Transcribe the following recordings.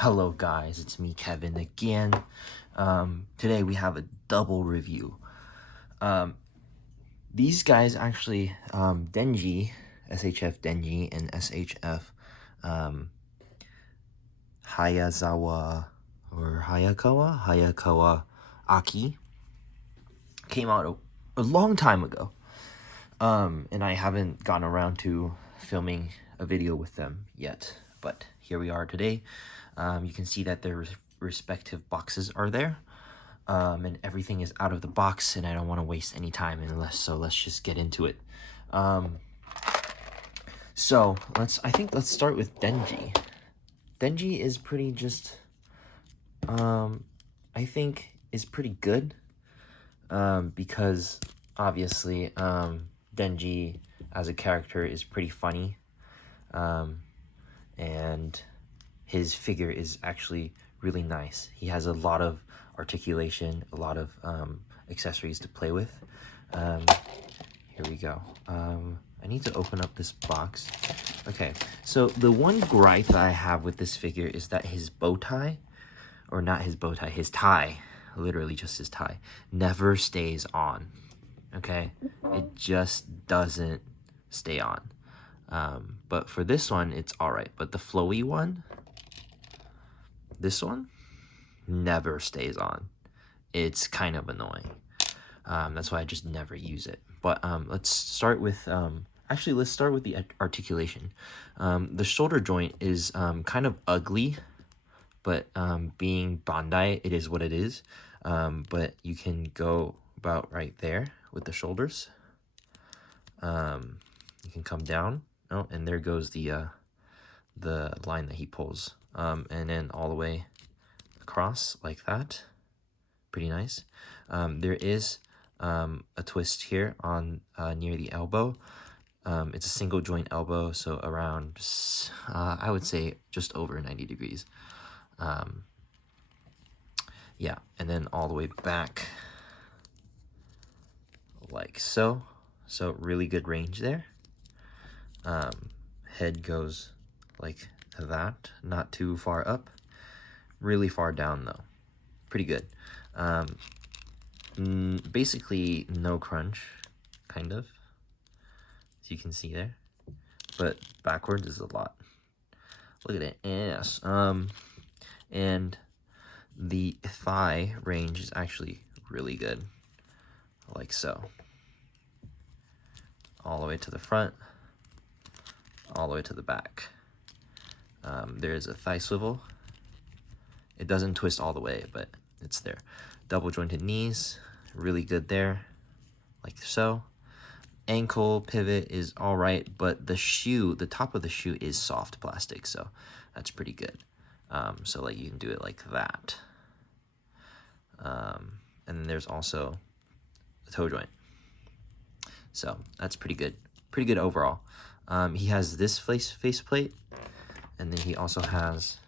Hello guys, it's me Kevin again. Today we have a double review. These guys actually, Denji, SHF Denji and SHF Hayakawa AKI came out a long time ago. And I haven't gotten around to filming a video with them yet, but here we are today. You can see that their respective boxes are there, and everything is out of the box, and I don't want to waste any time so let's just get into it. So let's start with Denji. Denji is pretty I think is pretty good, because obviously, Denji as a character is pretty funny, and his figure is actually really nice. He has a lot of articulation, a lot of accessories to play with. Here we go. I need to open up this box. Okay, so the one gripe that I have with this figure is that his bow tie, or not his bow tie, his tie, literally just his tie, never stays on. Okay, it just doesn't stay on. But for this one, it's all right. But the flowy one, this one, never stays on. It's kind of annoying. That's why I just never use it. But let's start with let's start with the articulation. The shoulder joint is kind of ugly, but being Bandai, it is what it is. But you can go about right there with the shoulders. You can come down. Oh, and there goes the line that he pulls. And then all the way across like that. Pretty nice. There is a twist here on near the elbow. It's a single joint elbow, so around I would say just over 90 degrees. Yeah, and then all the way back like so. So really good range there. Head goes like that, not too far up, really far down though. Pretty good. Basically no crunch, kind of, as you can see there, but backwards is a lot. Look at it. Yes. And the thigh range is actually really good, like so, all the way to the front, all the way to the back. There's a thigh swivel. It doesn't twist all the way, but it's there. Double jointed knees, really good there, like so. Ankle pivot is all right, but the top of the shoe is soft plastic, so that's pretty good. So like you can do it like that. And then there's also the toe joint. So that's pretty good overall. He has this face plate, and then he also has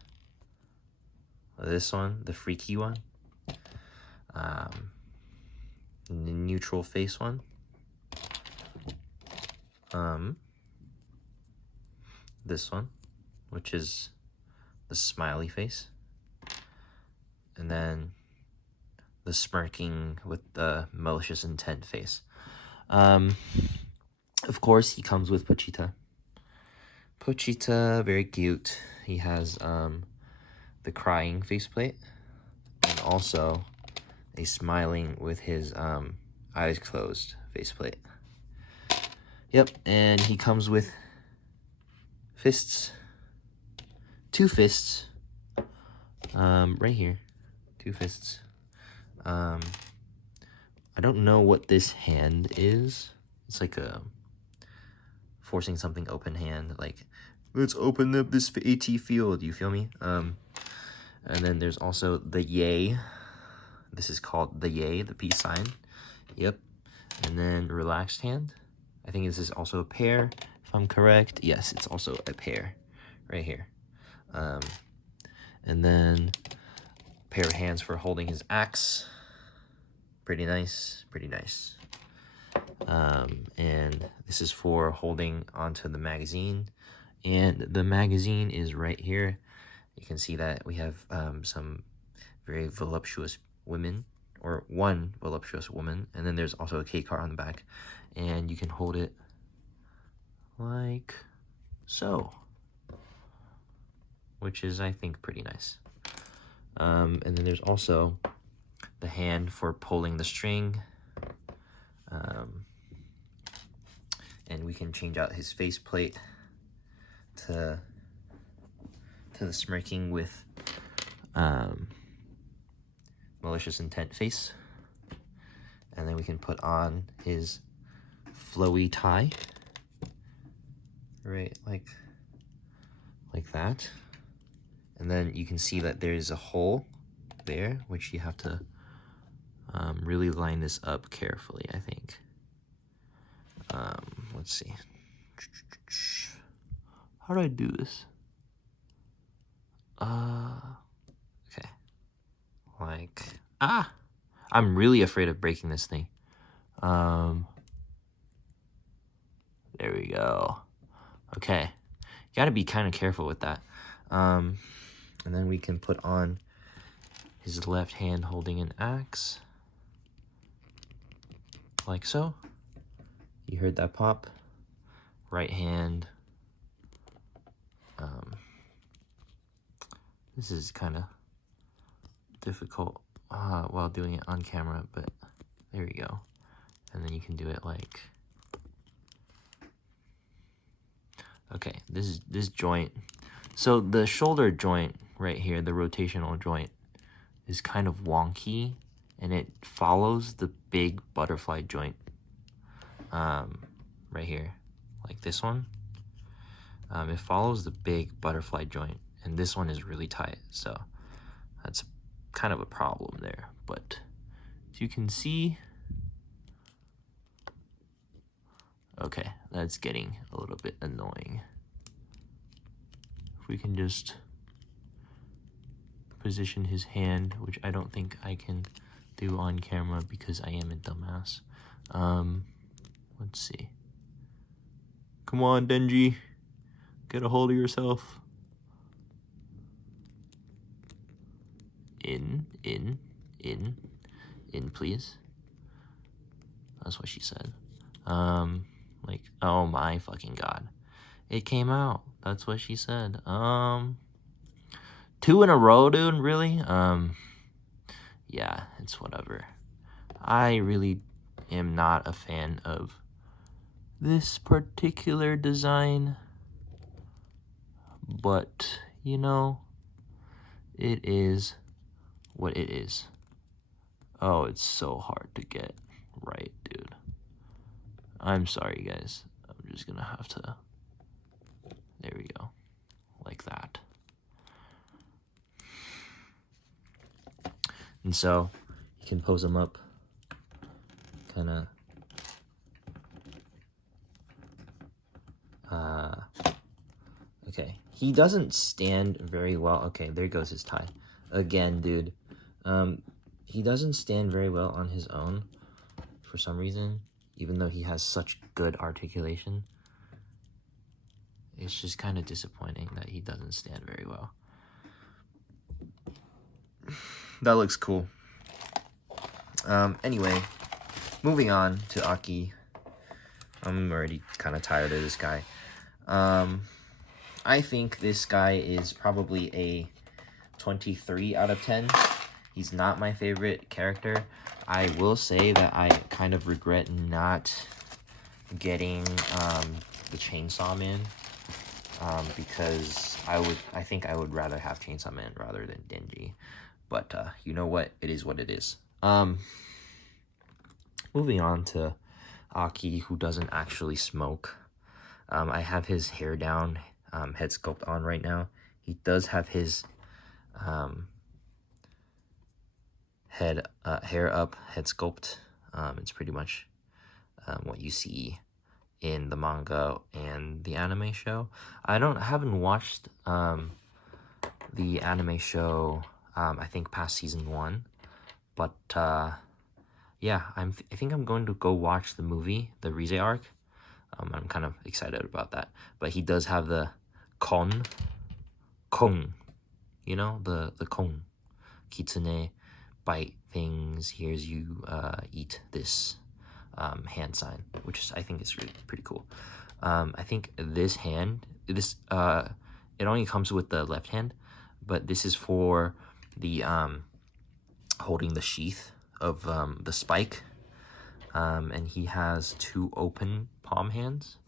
this one, the freaky one, the neutral face one, this one, which is the smiley face, and then the smirking with the malicious intent face. Of course, he comes with Pochita. Pochita, very cute. He has the crying faceplate, and also a smiling with his eyes closed faceplate. Yep, and he comes with fists, 2 fists, right here, 2 fists. I don't know what this hand is. It's like a forcing something open hand, like, let's open up this AT field, you feel me? And then there's also the yay. This is called the yay, the peace sign. Yep. And then relaxed hand. I think this is also a pair, if I'm correct. Yes, it's also a pair right here. And then a pair of hands for holding his axe. Pretty nice, pretty nice. And this is for holding onto the magazine. And the magazine is right here. You can see that we have some very voluptuous women, or one voluptuous woman, and then there's also a K card on the back, and you can hold it like so, which is, I think, pretty nice. And then there's also the hand for pulling the string, and we can change out his faceplate to the smirking with malicious intent face, and then we can put on his flowy tie, right, like that, and then you can see that there's a hole there, which you have to really line this up carefully, I think. Let's see. How do I do this? Okay. Like, I'm really afraid of breaking this thing. There we go. Okay. You gotta be kind of careful with that. And then we can put on his left hand holding an axe. Like so. You heard that pop. Right hand. This is kind of difficult while doing it on camera, but there we go. And then you can do it like, okay, this joint. So the shoulder joint right here, the rotational joint, is kind of wonky, and it follows the big butterfly joint right here, like this one. It follows the big butterfly joint, and this one is really tight, so that's kind of a problem there. But as you can see, okay, that's getting a little bit annoying. If we can just position his hand, which I don't think I can do on camera because I am a dumbass. Let's see. Come on, Denji. Get a hold of yourself. In, please. That's what she said. Like, oh my fucking god. It came out. That's what she said. 2 in a row, dude? Really? Yeah, it's whatever. I really am not a fan of this particular design. But, you know, it is what it is. Oh, it's so hard to get right, dude. I'm sorry, guys. I'm just gonna have to... There we go. Like that. And so, you can pose them up. Kind of... okay. He doesn't stand very well. Okay, there goes his tie. Again, dude. He doesn't stand very well on his own for some reason, even though he has such good articulation. It's just kind of disappointing that he doesn't stand very well. That looks cool. Anyway, moving on to Aki. I'm already kind of tired of this guy. I think this guy is probably a 23 out of 10. He's not my favorite character. I will say that I kind of regret not getting the Chainsaw Man, because I think I would rather have Chainsaw Man rather than Denji. But you know what? It is what it is. Moving on to Aki, who doesn't actually smoke. I have his hair down, head sculpt on right now. He does have his hair up, head sculpt. It's pretty much what you see in the manga and the anime show. I haven't watched the anime show. I think past season 1, but yeah, I think I'm going to go watch the movie, the Rize arc. I'm kind of excited about that. But he does have the Kong you know, the kon. Kitsune bite things, here's you eat this hand sign, which is, I think is really pretty cool. I think this hand, it only comes with the left hand, but this is for the holding the sheath of the spike. And he has 2 open palm hands,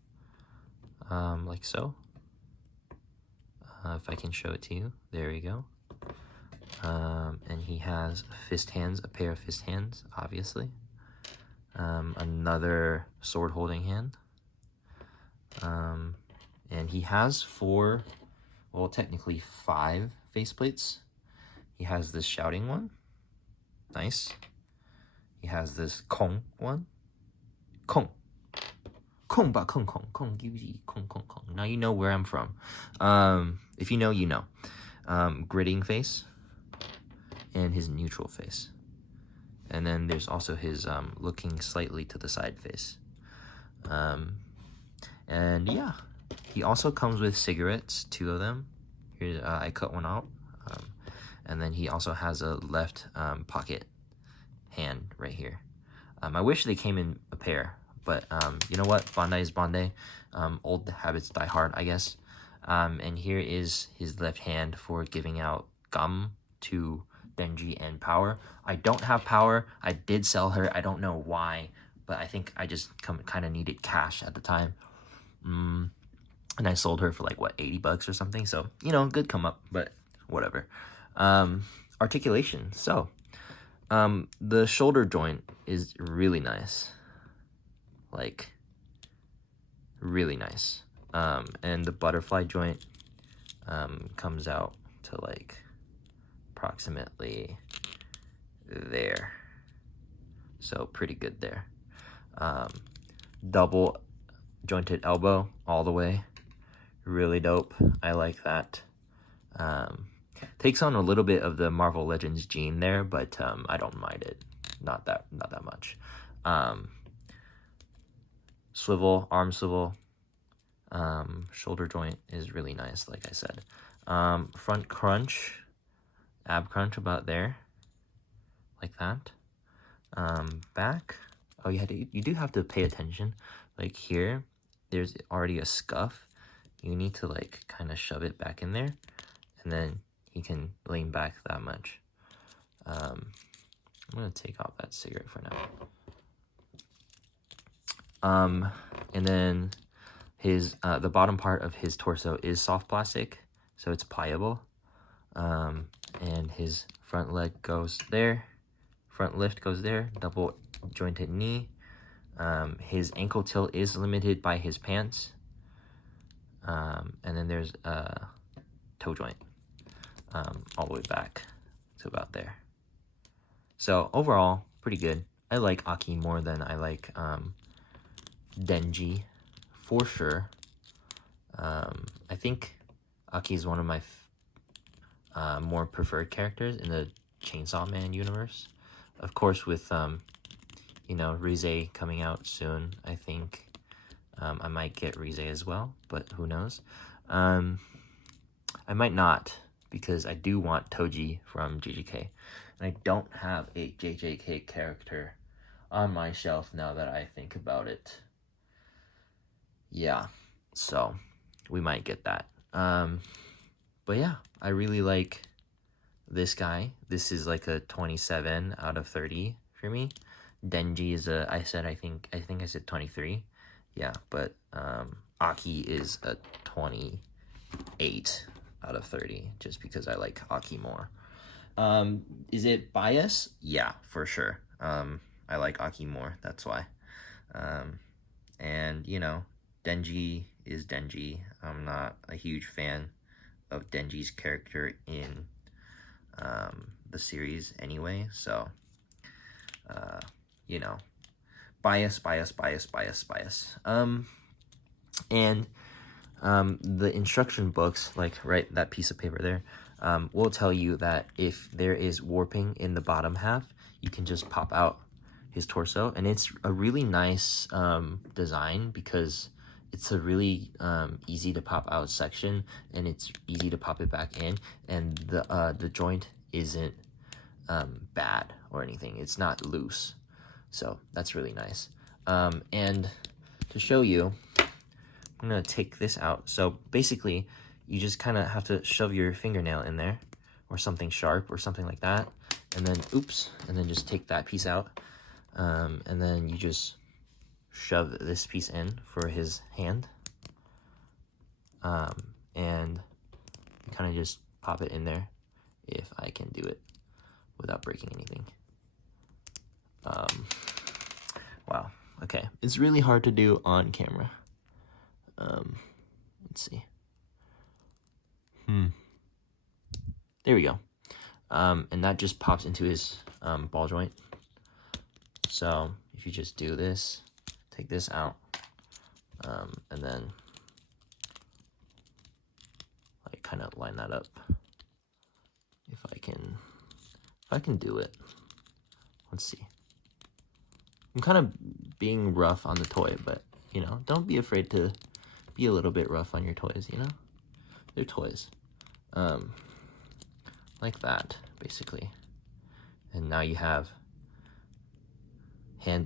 like so. If I can show it to you, there you go. And he has fist hands, a pair of fist hands, obviously. Another sword holding hand. And he has 4, well, technically 5 faceplates. He has this shouting one. Nice. He has this kong one. Kong. Kong ba kong kong. Kong yuji. Kong kong kong. Now you know where I'm from. If you know, you know. Gritting face. And his neutral face. And then there's also his looking slightly to the side face. And yeah, he also comes with cigarettes, 2 of them. Here, I cut one out. And then he also has a left pocket hand right here. I wish they came in a pair, but you know what? Bandai is Bandai. Old habits die hard, I guess. And here is his left hand for giving out gum to Denji and Power. I don't have Power. I did sell her. I don't know why, but I think I just kind of needed cash at the time. And I sold her for like, what, $80 or something? So, you know, good come up, but whatever. Articulation. So, the shoulder joint is really nice. Like, really nice. And the butterfly joint comes out to like approximately there. So pretty good there. Double jointed elbow all the way. Really dope. I like that. Takes on a little bit of the Marvel Legends gene there, but I don't mind it. Not that much. Swivel, arm swivel. Shoulder joint is really nice, like I said. Front crunch, ab crunch about there, like that. Back. Oh, you do have to pay attention. Like here, there's already a scuff. You need to like kind of shove it back in there, and then he can lean back that much. I'm gonna take off that cigarette for now. And then his the bottom part of his torso is soft plastic, so it's pliable. And his front leg goes there, front lift goes there, double jointed knee. His ankle tilt is limited by his pants. And then there's a toe joint all the way back to about there. So overall, pretty good. I like Aki more than I like Denji, for sure. I think Aki is one of my more preferred characters in the Chainsaw Man universe. Of course, with you know, Rize coming out soon, I think I might get Rize as well, but who knows? I might not, because I do want Toji from JJK, and I don't have a JJK character on my shelf now that I think about it. Yeah, so we might get that. But yeah, I really like this guy. This is like a 27 out of 30 for me. Denji is a, I think I said 23. Yeah, but Aki is a 28 out of 30, just because I like Aki more. Is it bias? Yeah, for sure. I like Aki more, that's why. And, you know, Denji is Denji. I'm not a huge fan of Denji's character in the series anyway, so, you know, bias. And the instruction books, like right, that piece of paper there, will tell you that if there is warping in the bottom half, you can just pop out his torso, and it's a really nice design, because it's a really easy to pop out section, and it's easy to pop it back in, and the joint isn't bad or anything. It's not loose, so that's really nice. And to show you, I'm gonna take this out. So basically, you just kind of have to shove your fingernail in there, or something sharp, or something like that, and then oops, and then just take that piece out, and then you just shove this piece in for his hand, and kind of just pop it in there, if I can do it without breaking anything. Wow, okay, it's really hard to do on camera. Let's see. There we go. And that just pops into his ball joint. So if you just do this, take this out, and then like kind of line that up. If I can do it. Let's see. I'm kind of being rough on the toy, but you know, don't be afraid to be a little bit rough on your toys, you know? They're toys. Like that, basically. And now you have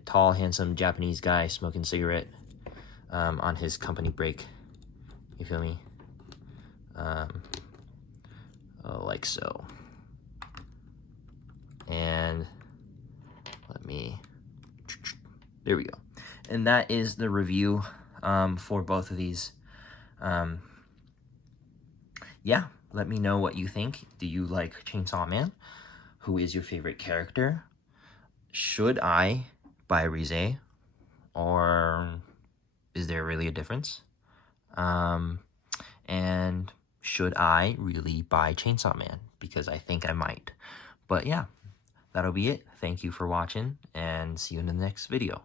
tall, handsome Japanese guy smoking cigarette on his company break. You feel me? Like so. And there we go. And that is the review for both of these. Yeah, let me know what you think. Do you like Chainsaw Man? Who is your favorite character? Should I buy Rize, or is there really a difference? And should I really buy Chainsaw Man? Because I think I might. But yeah, that'll be it. Thank you for watching, and see you in the next video.